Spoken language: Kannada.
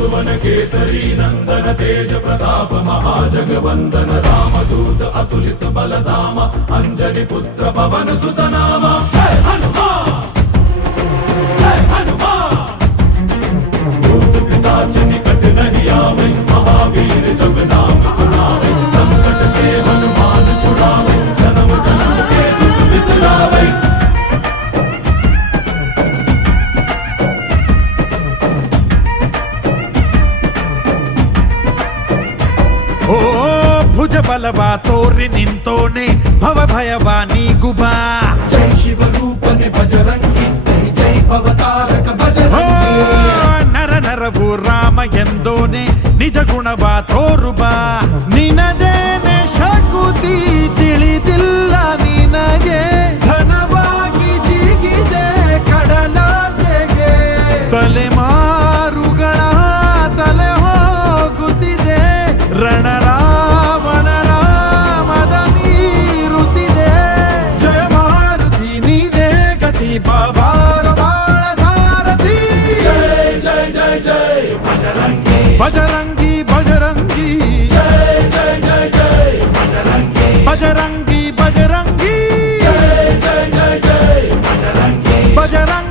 सुवन केसरी नंदन तेज प्रताप महाजगवंदन रामदूत अतुलित बलधाम अंजनी पुत्र पवन सुत नाम जय हनुमान जय हनुमान। भूत पिशाच निकट नहीं आवे महावीर जब नाम सुनावे संकट से हनुमान छुड़ावे जन्म जन्म के दुख बिसरावे। ಓ ಭುಜ ಬಲವಾ ತೋರಿ ನಿಂತೋನೆ ಭವ ಭಯವಾ ನೀಗುಬಾ ಜೈ ಶಿವ ರೂಪನೆ ಬಜರಂಗಿ ಜೈ ಜೈ ಭವತಾರಕ ಬಜರಂಗಿ ನರ ನರವು ರಾಮ ಎಂದೋನೆ ನಿಜ ಗುಣವಾ ತೋರುಬಾ ನಿನದೇನೆ ಶಕುತಿ ತಿಳಿದಿಲ್ಲ ನಿನಗೆ ಘನವಾಗಿ ಜಿಗಿದೆ ಕಡಲಾಚೆಗೆ ತಲೆಮಾರುಗಳ ತಲೆ ಹೋಗುತ್ತಿದೆ ರಣರಾವಣರ ಮದ ಮೀರುತ್ತಿದೆ ಜಯ ಮಾರುತಿ ನೀನೇ ಗತಿ ಬಾಬಾರ ಬಾಳ ಸಾರಥಿ जय जय जय जय बजरंगी ಬಜರಂಗಿ ಬಜರಂಗಿ जय जय जय जय बजरंगी ಬಜರಂಗಿ ಬಜರಂಗಿ जय जय जय जय बजरंगी ಬಜರಂಗಿ